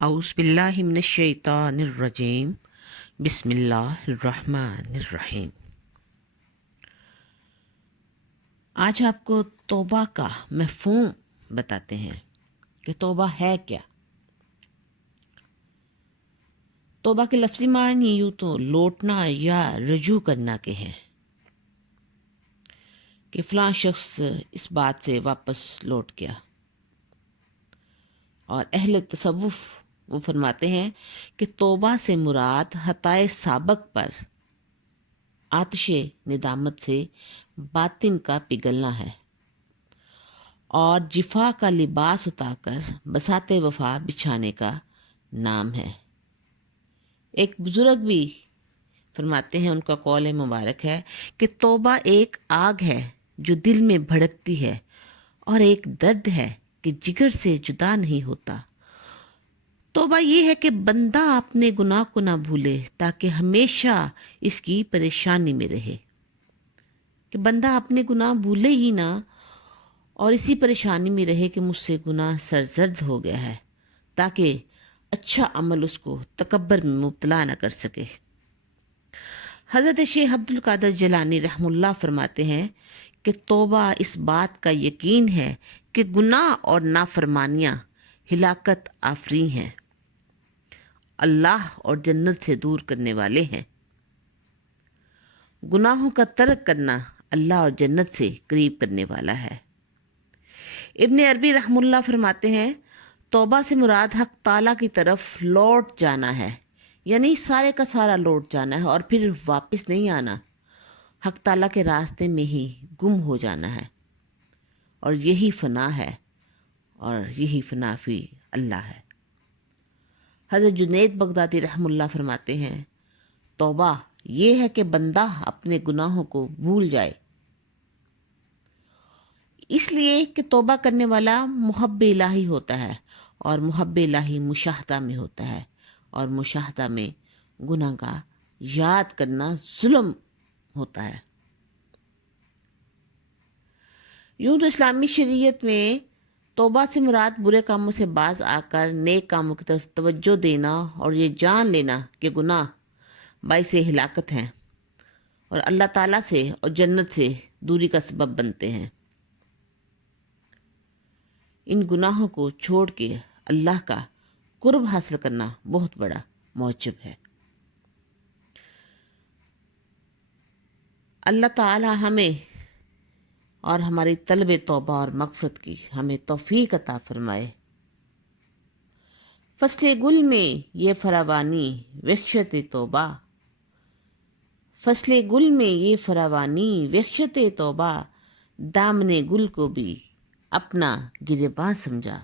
اعوذ باللہ من الشیطان الرجیم بسم اللہ الرحمن الرحیم۔ آج آپ کو توبہ کا مفہوم بتاتے ہیں کہ توبہ ہے کیا۔ توبہ کے لفظی معنی یوں تو لوٹنا یا رجوع کرنا کے ہیں کہ فلاں شخص اس بات سے واپس لوٹ گیا، اور اہل تصوف وہ فرماتے ہیں کہ توبہ سے مراد خطائے سابق پر آتش ندامت سے باطن کا پگھلنا ہے اور جفا کا لباس اتار کر بساط وفا بچھانے کا نام ہے۔ ایک بزرگ بھی فرماتے ہیں، ان کا قول مبارک ہے کہ توبہ ایک آگ ہے جو دل میں بھڑکتی ہے اور ایک درد ہے کہ جگر سے جدا نہیں ہوتا۔ توبہ یہ ہے کہ بندہ اپنے گناہ کو نہ بھولے تاکہ ہمیشہ اس کی پریشانی میں رہے، کہ بندہ اپنے گناہ بھولے ہی نہ اور اسی پریشانی میں رہے کہ مجھ سے گناہ سرزد ہو گیا ہے، تاکہ اچھا عمل اس کو تکبر میں مبتلا نہ کر سکے۔ حضرت شیخ عبد القادر جیلانی رحمہ اللہ فرماتے ہیں کہ توبہ اس بات کا یقین ہے کہ گناہ اور نافرمانیاں ہلاکت آفریں ہیں، اللہ اور جنت سے دور کرنے والے ہیں۔ گناہوں کا ترک کرنا اللہ اور جنت سے قریب کرنے والا ہے۔ ابن عربی رحمہ اللہ فرماتے ہیں، توبہ سے مراد حق تعالیٰ کی طرف لوٹ جانا ہے، یعنی سارے کا سارا لوٹ جانا ہے اور پھر واپس نہیں آنا، حق تعالیٰ کے راستے میں ہی گم ہو جانا ہے، اور یہی فنا ہے، اور یہی فنا فی اللہ ہے۔ حضرت جنید بغدادی رحمہ اللہ فرماتے ہیں، توبہ یہ ہے کہ بندہ اپنے گناہوں کو بھول جائے، اس لیے کہ توبہ کرنے والا محب الہی ہوتا ہے، اور محب الہی مشاہدہ میں ہوتا ہے، اور مشاہدہ میں گناہ کا یاد کرنا ظلم ہوتا ہے۔ یوں تو اسلامی شریعت میں توبہ سے مراد برے کاموں سے باز آ کر نیک کاموں کی طرف توجہ دینا اور یہ جان لینا کہ گناہ باعث ہلاکت ہیں اور اللہ تعالیٰ سے اور جنت سے دوری کا سبب بنتے ہیں۔ ان گناہوں کو چھوڑ کے اللہ کا قرب حاصل کرنا بہت بڑا موجب ہے۔ اللہ تعالیٰ ہمیں اور ہماری طلب توبہ اور مغفرت کی ہمیں توفیق عطا فرمائے۔ فصل گل میں یہ فراوانی وحشت توبہ، فصل گل میں یہ فراوانی وحشت توبہ، دامن گل کو بھی اپنا گریباں سمجھا۔